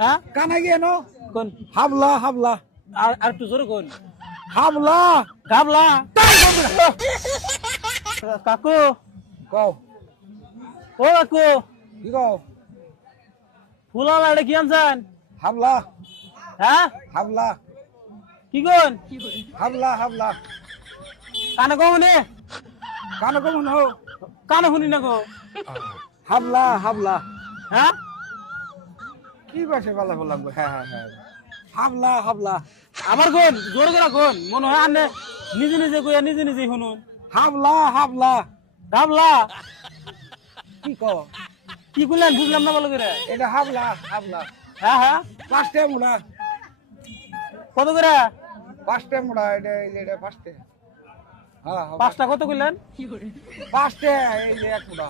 হ্যাঁ কানা গিয়ে নো কোন হাবলা হাবলা আর একটু জোরে কোন হাবলা গাবলা কাকু কও ও কাকু কি কও ফুলা লাড়ে কি আনছেন হাবলা হ্যাঁ হাবলা কি কোন হাবলা হাবলা কানে কমনে কানা কমন হো কানে শুনি না গো হাবলা হাবলা হ্যাঁ কি বাসে বলা বললাম হ্যাঁ হ্যাঁ হ্যাঁ হাবলা হাবলা আমার কোন জোরে করে কোন মনে হয় আনে নিজে নিজে কইয়া নিজে নিজে শুনুন হাবলা হাবলা গাবলা কি কও কি কইলেন বুঝলাম না ভালো করে এটা হাবলা হাবলা হ্যাঁ হ্যাঁ পাঁচটা মুড়া কত করে পাঁচটা মুড়া এটা পাঁচটা হ্যাঁ পাঁচটা কত কইলেন পাঁচটা এই যে এক মুড়া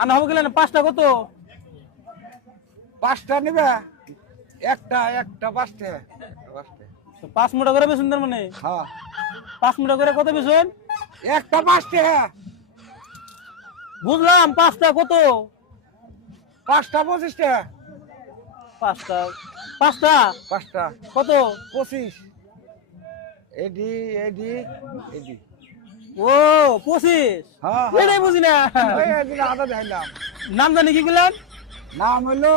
আনা হবে গেলেন পাঁচটা কত পাঁচটা নিবে একটা একটা পাঁচটা পাঁচটা পাঁচ মুঠা করে বেসুন তার মানে হ্যাঁ 5 মুঠা করে কত বেসুন একটা পাঁচটা বুঝলাম পাঁচটা কত পাঁচটা 25টা পাঁচটা পাঁচটা পাঁচটা কত 25 এডি এডি এডি ও 25 হ্যাঁ এটাই বুঝি না ওই এদিকে আদা দিলাম নাম জানি কি বললেন নাম হলো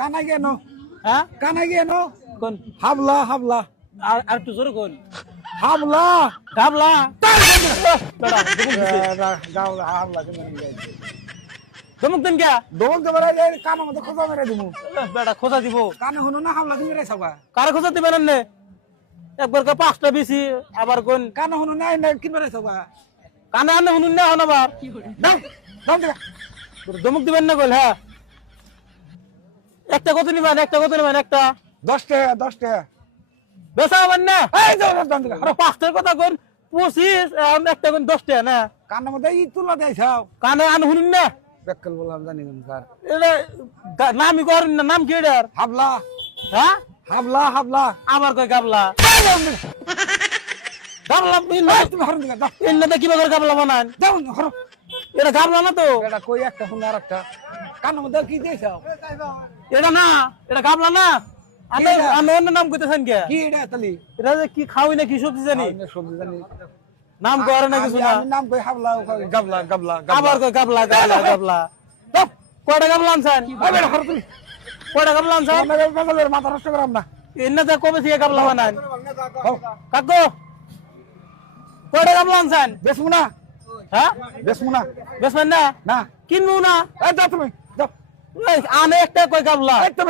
কানা গেনো হ্যাঁ কানা গেনো কোন হাবলা হাবলা আর একটু জোরে কোন হাবলা গাবলা বেড়া গাবলা হাবলা দমক দেন কে দোল তো বেড়া যায় কানা মতো খোঁজা মেরে দিমু বেড়া খোঁজা দিব কানে শুনো না হাবলা তুমি রে সবা কারে খোঁজা দিবেন না একবার কা পাঁচটা বেশি আবার কোন কানে শুনো না না কি মেরে সবা কানে আনে শুনুন না হন আবার দাও দাও দে দমক দিবেন না কইল হ্যাঁ একটা কত নিবেন একটা 10 টাকা 10 টাকা বেচা হবেন না এই দাও দাও দাও আরে পাঁচটার কথা কোন 25 আর একটা কোন 10 টাকা না কানে মধ্যে ই তুলা দেখাও কানে আন শুনুন না বেকল বললাম জানি না স্যার এটা নামই করেন না নাম কি এটার হাবলা হ্যাঁ হাবলা হাবলা আবার কই গাবলা গাবলা তুমি হরন দিলা দাও ইন্নাতে কিভাবে করে গাবলা বানান দাও হরো এটা গাবলা না তো এটা কই একটা শুন আর একটা কানে মধ্যে কি দেখাও এটা না এটা গাবলা না আমি আমি অন্য নাম কইতেছেন কে কি এটা তালি এটা যে কি খাওয়াই না কি সবজি জানি আমি সবজি জানি নাম করে না কিছু না আমি নাম কই হাবলা গাবলা গাবলা আবার কই গাবলা গাবলা গাবলা দাও কয়টা গাবলা আনছেন আবে হরো তুমি কয়টা গাবলা আনছেন আমাদের বাজারের মাথা নষ্ট করাম না ইন্নাতে কবে থেকে গাবলা বানান হও কাকু কয়টা গাবলা আনছেন বেসমু না হ্যাঁ বেসমু না বেসবেন না না কিনবো না এই দাও তুমি দাও আনে একটা কই গাবলা এই তো